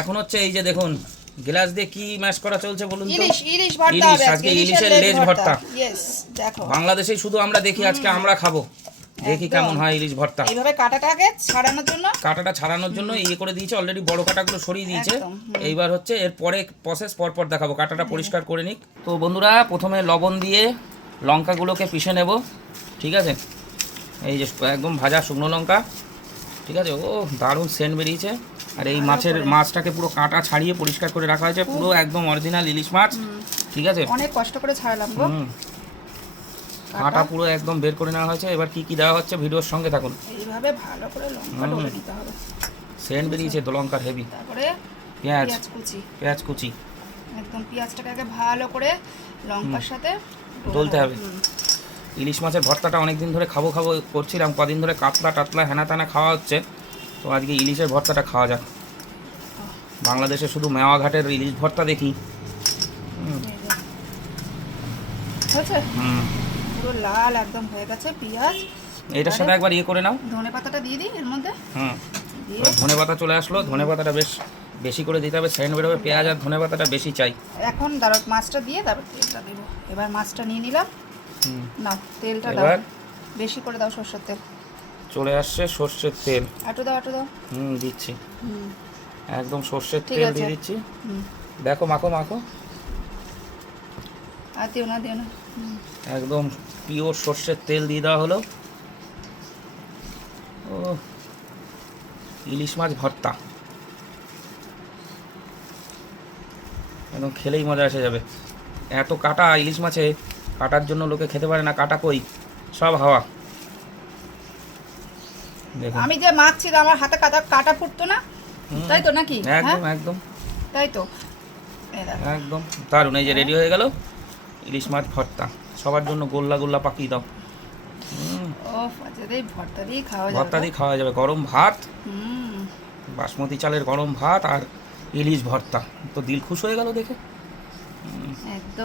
এখন হচ্ছে এই যে দেখুন গ্লাস দিয়ে কি ম্যাশ করা চলছে বলুন তো? ইলিশ ভর্তা ইলিশ, হবে আজকে ইলিশের লেজ ভর্তা। ইয়েস, দেখো বাংলাদেশে শুধু আমরা দেখি, আজকে আমরা খাবো, দেখি কেমন হয় ইলিশ ভর্তা। এইভাবে কাটাটাকে ছাড়ানোর জন্য, কাঁটাটা ছাড়ানোর জন্য ইয়ে করে দিয়েছে অলরেডি, বড় কাঁটাগুলো সরিয়ে দিয়েছে। এইবার হচ্ছে এর পরে প্রসেস পরপর দেখাবো, কাঁটাটা পরিষ্কার করে নিক। তো বন্ধুরা প্রথমে লবণ দিয়ে লঙ্কাগুলোকে পিষে নেব, ঠিক আছে? এই যে একদম ভাজা শুকনো লঙ্কা, ঠিক আছে? ও দারুণ সেন্ট বেরিয়েছে। আর এই মাছটাকে পুরো কাঁটা ছাড়িয়ে পরিষ্কার করে রাখা হয়েছে, পুরো একদম অরিজিনাল ইলিশ মাছ, ঠিক আছে? অনেক কষ্ট করে ছাড়ালাম গো। কাঁটা পুরো একদম বের করে নেওয়া হয়েছে। এবার কি কি দেওয়া হচ্ছে ভিডিওর সঙ্গে থাকুন। এইভাবে ভালো করে লঙ্কা ডলে নিতে হবে। সেন্ট বেরিয়েছে তো লঙ্কার হেভি। তারপরে পেঁয়াজ কুচি একদম পেঁয়াজটাকে আগে ভালো করে লঙ্কার সাথে ডলতে হবে। ইলিশ মাছের ভর্তাটা অনেকদিন ধরে খাবো করছিলাম, কদিন ধরে কাতলা টাতলা হেনা তেনা খাওয়া হচ্ছে, তো আজকে ইলিশের ভর্তাটা খাওয়া যাক। বাংলাদেশে শুধু মেওয়া ঘাটের ইলিশ ভর্তা দেখি। পুরো লাল একদম হয়ে গেছে পেঁয়াজ। এটার সাথে একবার ইয়ে করে নাও, ধনে পাতাটা দিয়ে দিই এর মধ্যে। ধনে পাতা চলে আসলো, ধনে পাতাটা বেশি করে দিতে হবে, সেন্ট বেরোবে। পেঁয়াজ আর ধনে পাতাটা বেশি চাই। এখন দাঁড়ো, মাছটা দিয়ে তারপর তেলটা দেবো। এবার মাছটা নিয়ে নিলাম, নাও তেলটা দাও, এবার বেশি করে দাও সরষের তেল। চলে আসছে সর্ষের তেল, একটু দাও একটু দাও। দিচ্ছি, একদম সর্ষের তেল দিয়ে দিচ্ছি। দেখো মাখো মাখো, আর দিও না একদম পিওর সর্ষের তেল দিয়ে দেওয়া হলো। ও ইলিশ মাছ ভর্তা একদম খেলেই মজা এসে যাবে। এত কাটা ইলিশ মাছে, কাটার জন্য লোকে খেতে পারে না, কাটা কই, সব হাওয়া। দেখুন আমি যে মাখছি আমার হাতে কাটা ফুটতো না, তাই তো নাকি? একদম একদম তাই তো, একদম দারুণ। এই যে রেডি হয়ে গেল ইলিশ মাছ ভর্তা। সবার জন্য গোল্লা গোল্লা পাকিয়ে দাও। ভর্তা দিয়ে খাওয়া যাবে গরম ভাত, বাসমতি চালের গরম ভাত আর ইলিশ ভর্তা, তো দিল খুশ হয়ে গেল দেখে। একদম।